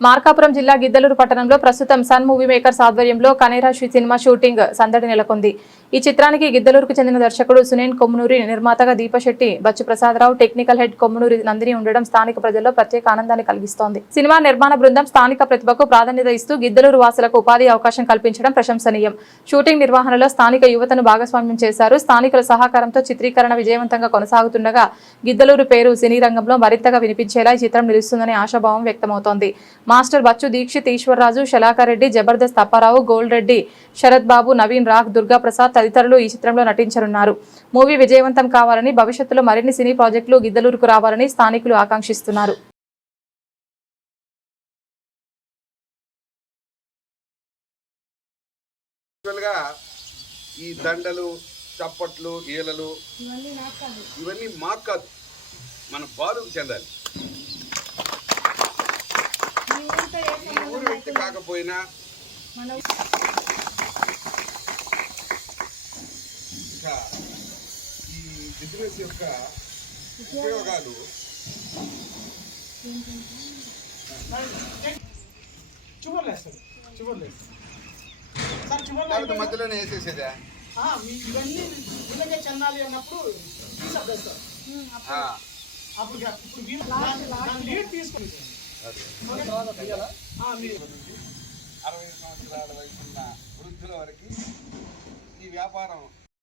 మార్కాపురం జిల్లా గిద్దలూరు పట్టణంలో ప్రస్తుతం సన్ మూవీ మేకర్స్ ఆధ్వర్యంలో కనేరా సినిమా షూటింగ్ సందడి నెలకొంది. ఈ చిత్రానికి గిద్దలూరుకు చెందిన దర్శకుడు సునేన్ కొమ్మునూరి, నిర్మాతగా దీపశెట్టి, బచ్చు ప్రసాదరావు, టెక్నికల్ హెడ్ కొమ్మునూరి నందిని ఉండడం స్థానిక ప్రజల్లో ప్రత్యేక ఆనందాన్ని కలిగిస్తోంది. సినిమా నిర్మాణ బృందం స్థానిక ప్రతిభకు ప్రాధాన్యత ఇస్తూ గిద్దలూరు వాసులకు ఉపాధి అవకాశం కల్పించడం ప్రశంసనీయం. షూటింగ్ నిర్వహణలో స్థానిక యువతను భాగస్వామ్యం చేశారు. స్థానికుల సహకారంతో చిత్రీకరణ విజయవంతంగా కొనసాగుతుండగా గిద్దలూరు పేరు సినీ రంగంలో మరింతగా వినిపించేలా ఈ చిత్రం నిలుస్తుందనే ఆశాభావం వ్యక్తమవుతోంది. మాస్టర్ బచ్చు దీక్షిత్, ఈశ్వర్రాజు, శలాకారెడ్డి, జబర్దస్త్ అప్పారావు, గోల్డ్ రెడ్డి, శరత్ బాబు, నవీన్ రాక్, దుర్గా ప్రసాద్ తదితరులు ఈ చిత్రంలో నటించనున్నారు. మూవీ విజయవంతం కావాలని, భవిష్యత్తులో మరిన్ని సినీ ప్రాజెక్టులు గిద్దలూరుకు రావాలని స్థానికులు ఆకాంక్షిస్తున్నారు. ఈ దండలు, చప్పట్లు, ఈలలు ఇవన్నీ మాకు కాదు, మన బాలుకు చెందాలి. ఈ ఊరు వ్యక్తి కాకపోయినా ఇంకా ఈ బిజినెస్ యొక్క ఉపయోగాలు మధ్యలోనే వేసేసేదా ఇవన్నీ ఇలాగే చెందాలి అన్నప్పుడు తీసుకుని 60 సంవత్సరాల వయసున్న వృద్ధుల వరకు ఈ వ్యాపారం